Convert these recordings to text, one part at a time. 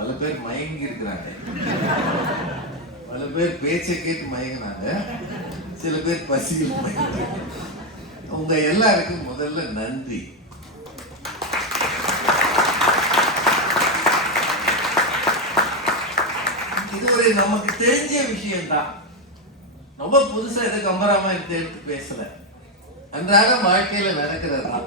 பல பேர் மயங்கி இருக்கிறாங்க, பல பேர் பேச்சை கேட்டு மயங்கினாங்க, சில பேர் பசியில் மயங்கினாங்க. உங்க எல்லாருக்கும் முதல்ல நன்றி. இது ஒரு நமக்கு தெரிஞ்ச விஷயம்தான், ரொம்ப புதுசா எதை கம்பராமா எடுத்து பேசல, அன்றாட வாழ்க்கையில நடக்கிறதா.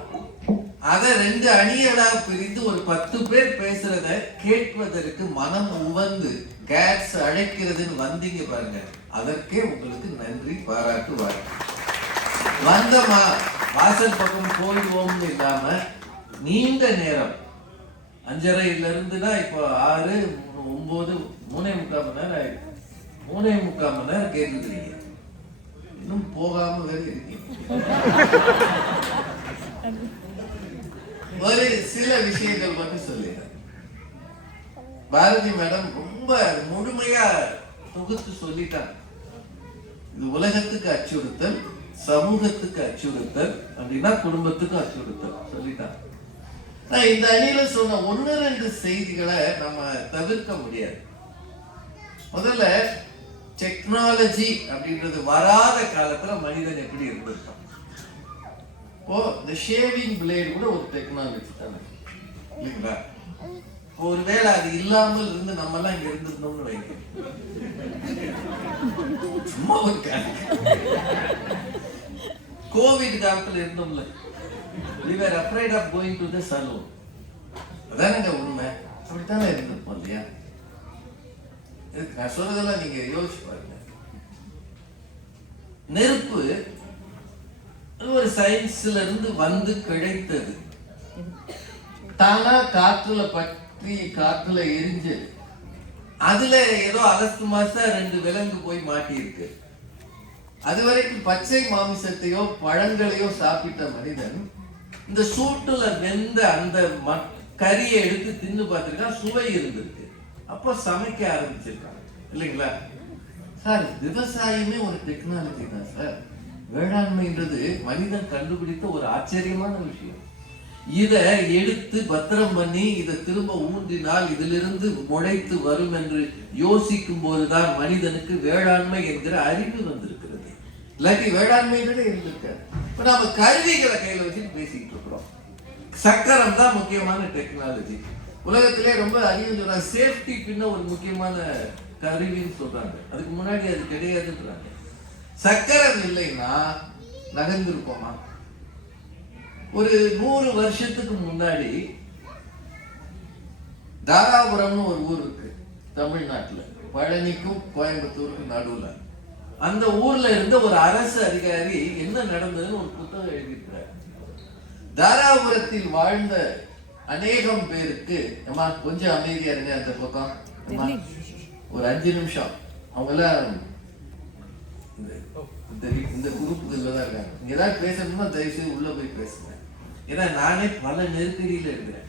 அதை 2 அணிகளா பிரிந்து ஒரு 10 பேர் பேசுறத கேட்பதற்கு மனம் உவந்து கேட்ஸ் அழைக்கிறதுன்னு வந்தீங்க பாருங்க, அதற்கே உங்களுக்கு நன்றி, பாராட்டு. வந்தமா வாசல் பக்கம் போயிடுவோம்னு இல்லாம நீண்ட நேரம் 5:30 இருந்துன்னா இப்போ 6, 9, 3:45 மணி நேரம் ஆயிடுச்சு. 3:45 மணி நேரம் கேட்டுக்கிறீங்க, இன்னும் போகாம வேற இருக்கீங்க. ஒரு சில விஷயங்கள் மட்டும் சொல்லிடுறேன். பாரதி மேடம் ரொம்ப முழுமையா தொகுத்து சொல்லிட்டாங்க. இது உலகத்துக்கு அச்சுறுத்தல், சமூகத்துக்கு அச்சுறுத்தல், அப்படின்னா குடும்பத்துக்கு அச்சுறுத்தல் சொல்லிட்டாங்க. நான் இந்த அணியில சொன்ன 1-2 செய்திகளை நம்ம தவிர்க்க முடியாது. முதல்ல, டெக்னாலஜி அப்படின்றது வராத காலத்துல மனிதன் எப்படி இருந்திருக்கான். இப்போ இந்த ஷேவிங் பிளேட் கூட ஒரு டெக்னாலஜி தானே இல்லைங்களா? ஒருவேளை அது இல்லாமல் இருந்து நம்ம எல்லாம் இங்க இருந்திருந்தோம்னு வைக்க, சும்மா ஒரு கோவிட் காலத்துல இருந்தோம்ல, we were afraid of going to the salon. அதானங்க உண்மை, அப்படித்தானே இருந்திருப்போம் இல்லையா? நான் சொல்றதெல்லாம் நீங்க யோசிச்சு பாருங்க. நெருப்பு ஒரு சயின்ஸ்ல இருந்து வந்து கிடைத்தது, தானா காற்றுல பற்றி காற்றுல எரிஞ்சது. அதுல ஏதோ அகஸ்து மாசம் 2 விலங்கு போய் மாட்டி இருக்கு. அது வரைக்கும் பச்சை மாமிசத்தையோ பழங்களையோ சாப்பிட்ட மனிதன் இந்த சூட்டுல வெந்த அந்த கறியை எடுத்து தின்னு பார்த்திருக்கான், சுவை இருந்திருக்கு. அப்போ சமைக்க ஆரம்பிச்சிருக்காங்க இல்லைங்களா சார்? விவசாயமே ஒரு டெக்னாலஜி தான் சார். வேளாண்மைன்றது மனிதன் கண்டுபிடித்த ஒரு ஆச்சரியமான விஷயம். இதை எடுத்து பத்திரம் பண்ணி இதை திரும்ப ஊன்றினால் இதிலிருந்து முளைத்து வரும் என்று யோசிக்கும் போதுதான் மனிதனுக்கு வேளாண்மை என்கிற அறிவு வந்திருக்கிறது. இல்லாட்டி வேளாண்மைன்றதே இருந்திருக்காது. இப்ப நாம கருவிகளை கையில வச்சுட்டு பேசிக்கிட்டு இருக்கிறோம். சக்கரம் தான் முக்கியமான டெக்னாலஜி. உலகத்திலே ரொம்ப அதிகம் சொல்றாங்க, சேஃப்டி பின்ன ஒரு முக்கியமான கருவின்னு சொல்றாங்க. அதுக்கு முன்னாடி அது கிடையாதுன்றாங்க. சக்கரம் இல்லைன்னா நகர்ந்திருப்போமா? ஒரு 100 வருஷத்துக்கு முன்னாடி தாராபுரம்னு ஒரு ஊர் இருக்கு தமிழ்நாட்டுல, பழனிக்கும் கோயம்புத்தூருக்கும் நடுவுல. அந்த ஊர்ல இருந்த ஒரு அரசு அதிகாரி என்ன நடந்ததுன்னு ஒரு புத்தகம் எழுதியிருக்கிறார். தாராபுரத்தில் வாழ்ந்த அநேகம் பேருக்கு, அம்மா கொஞ்சம் அமைதியா இருங்க, அந்த பக்கம் ஒரு 5 நிமிஷம், அவங்க எல்லாம் இந்த குரூப்புக்குள்ள தான் இருக்காங்க. நீங்க ஏதாவது பேசணும்னா தயவு செய்து உள்ள போய் பேசுங்க. ஏன்னா நானே பல நெருக்கடியில இருக்கிறேன்.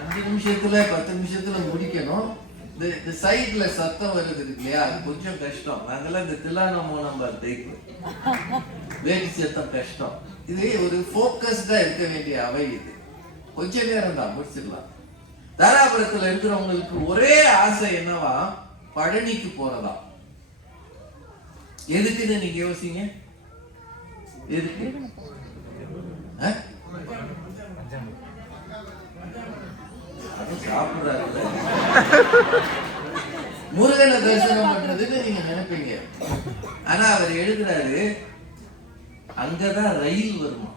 5 நிமிஷத்துல 10 நிமிஷத்துல முடிக்கணும். இந்த சைட்ல சத்தம் வருது இருக்கு இல்லையா, அது கொஞ்சம் கஷ்டம். நாங்கெல்லாம் இந்த தில்லானமோ நம்ம டைப்பு வேடி சத்தம் கஷ்டம். இது ஒரு போக்கஸ்டா இருக்க வேண்டிய அவை. இது கொஞ்ச நேரம் தான் முடிச்சிடலாம். தாராபுரத்துல இருக்கிறவங்களுக்கு ஒரே ஆசை என்னவா, பழனிக்கு போறதா. எதுக்குன்னு நீங்க யோசிங்க. எதுக்கு? அது சாப்பிடுறாரு, முருகனை தரிசனம் பண்றதுன்னு நீங்க நினைப்பீங்க. ஆனா அவர் எழுதுறாரு, அங்கதான் ரயில் வருமா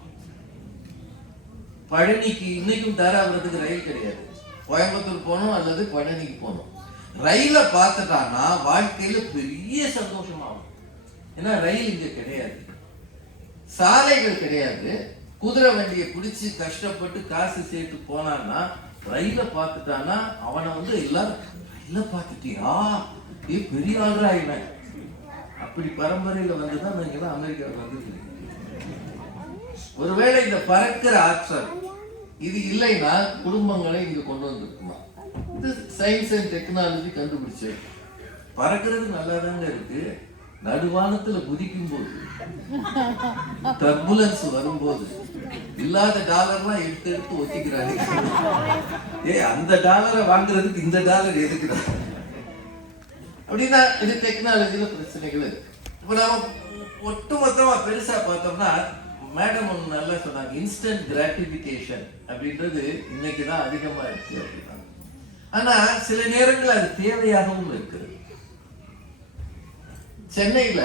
பழனிக்கு. இன்னைக்கும் தாராபுரத்துக்கு ரயில் கிடையாது. கோயம்புத்தூர் போகணும் அல்லது பழனிக்கு போகணும். ரயில பார்த்துட்டான்னா வாழ்க்கையில பெரிய சந்தோஷமாகும். ஏன்னா ரயில் இங்க கிடையாது, சாலைகள் கிடையாது. குதிரை வண்டியை பிடிச்சு கஷ்டப்பட்டு காசு சேர்த்து போனான்னா, ரயில பார்த்துட்டானா அவனை எல்லாரும் ரயில பார்த்துட்டியா, பெரிய ஆள்ரா இவன். அப்படி பரம்பரையில வந்துதான் நீங்க எல்லாம் அமெரிக்காவில் வந்து. ஒருவேளை இந்த பறக்கிற ஆற்றல் இது இல்லைன்னா குடும்பங்களை இங்க கொண்டு வந்திருக்குமா? இது சயின்ஸ் அண்ட் டெக்னாலஜி கண்டுபிடிச்சு. பறக்கிறது நல்லாதாங்க இருக்கு. நடுவானத்துல குதிக்கும் போது, டர்புலன்ஸ் வரும்போது இல்லாத டாலர்லாம் எடுத்து ஒத்திக்கிறாங்க. அந்த டாலரை வாங்குறதுக்கு இந்த டாலர் எதுக்குடா அப்படின்னா இது டெக்னாலஜியில பிரச்சனைகள் இருக்கு. இப்ப நாம ஒட்டுமொத்தமா பெருசா பார்த்தோம்னா மேடம் ஒன்று நல்லா சொன்னாங்க, இன்ஸ்டன்ட் கிராட்டிபிகேஷன் அப்படின்றது இன்னைக்குதான் அதிகமா இருக்கு அப்படின்னா. ஆனா சில நேரங்கள் அது தேவையாகவும் இருக்குது. சென்னையில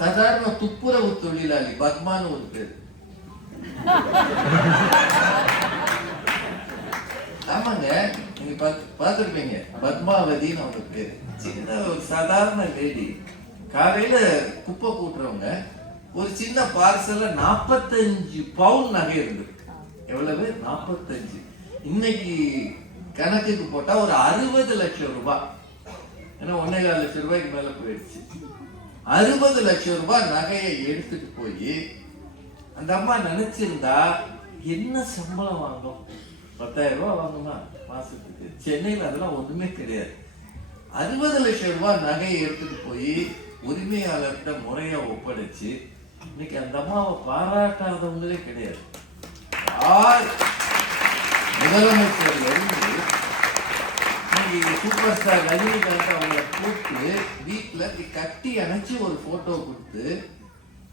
சாதாரண துப்புரவு தொழிலாளி பத்மான்னு ஒரு பேர். ஆமாங்க, நீங்க பார்த்துருப்பீங்க, பத்மாவதின்னு அவங்க பேரு. சின்ன ஒரு சாதாரண லேடி. காலையில குப்பை கூட்டுறவங்க ஒரு சின்ன பார்சல்ல 45 பவுன் நகை இருந்தது. எவ்வளவு? 45. இன்னைக்கு கணக்குக்கு போட்டா ஒரு 60 லட்சம் ரூபாய். ஏன்னா 1.25 லட்சம் ரூபாய்க்கு மேல போயிடுச்சு. 60 லட்சம் ரூபாய் நகையை எடுத்துட்டு போய் அந்த அம்மா நினைச்சிருந்தா என்ன சம்பளம் வாங்கும்? 10,000 ரூபாய் வாங்குமா மாசத்துக்கு? சென்னையில் அதெல்லாம் ஒண்ணுமே கிடையாது. 60 லட்சம் ரூபாய் நகையை எடுத்துட்டு போய் உரிமையாளர்கிட்ட முறையா ஒப்படைச்சு இன்னைக்கு அந்த அம்மாவை பாராட்டாதவங்களே கிடையாது. முதலமைச்சர் இருந்து சூப்பர் ஸ்டார் ரஜினிகாந்த் அவங்களை கூப்பிட்டு வீட்டுல கட்டி அணைச்சு ஒரு போட்டோ கொடுத்து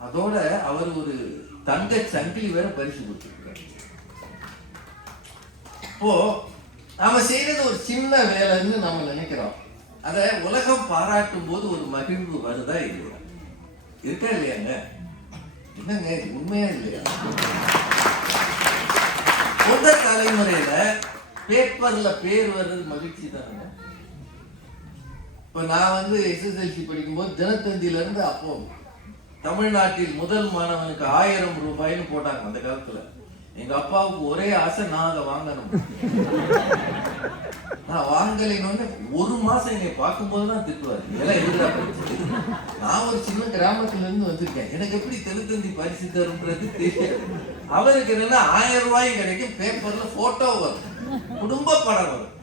அதோட அவர் ஒரு தங்க சங்கிலி வேற பரிசு கொடுத்துருக்காரு. இப்போ நாம செய்யறது ஒரு சின்ன வேலைன்னு நம்ம நினைக்கிறோம். அத உலகம் பாராட்டும் போது ஒரு மகிழ்வு வருதா இல்லையா? இருக்கா இல்லையாங்க? என்னங்க உண்மையா இல்லையா? உங்க தலைமுறையில பேப்பர்ல பேர் வர்றது மகிழ்ச்சி தானுங்க. இப்ப நான் SSLC படிக்கும்போது தினத்தந்தியில இருந்து அப்போ தமிழ்நாட்டில் முதல் மாணவனுக்கு 1000 ரூபாய்னு போட்டாங்க அந்த காலத்துல. எங்க அப்பாவுக்கு ஒரே ஆசை, நான் அதை வாங்கணும். நான் வாங்கலைன்னு ஒரு மாசம் என்னை பார்க்கும் போதுதான் திட்டுவாரு, இதெல்லாம் எதுடா படிச்சது? நான் ஒரு சின்ன கிராமத்துல இருந்து வந்திருக்கேன், எனக்கு எப்படி தினத்தந்தி பரிசு தரும்ன்றது தெரியாது. அவருக்கு என்னன்னா 1000 ரூபாயும் கிடைக்கும், பேப்பர்ல போட்டோ வரும், குடும்ப படம் வரும்.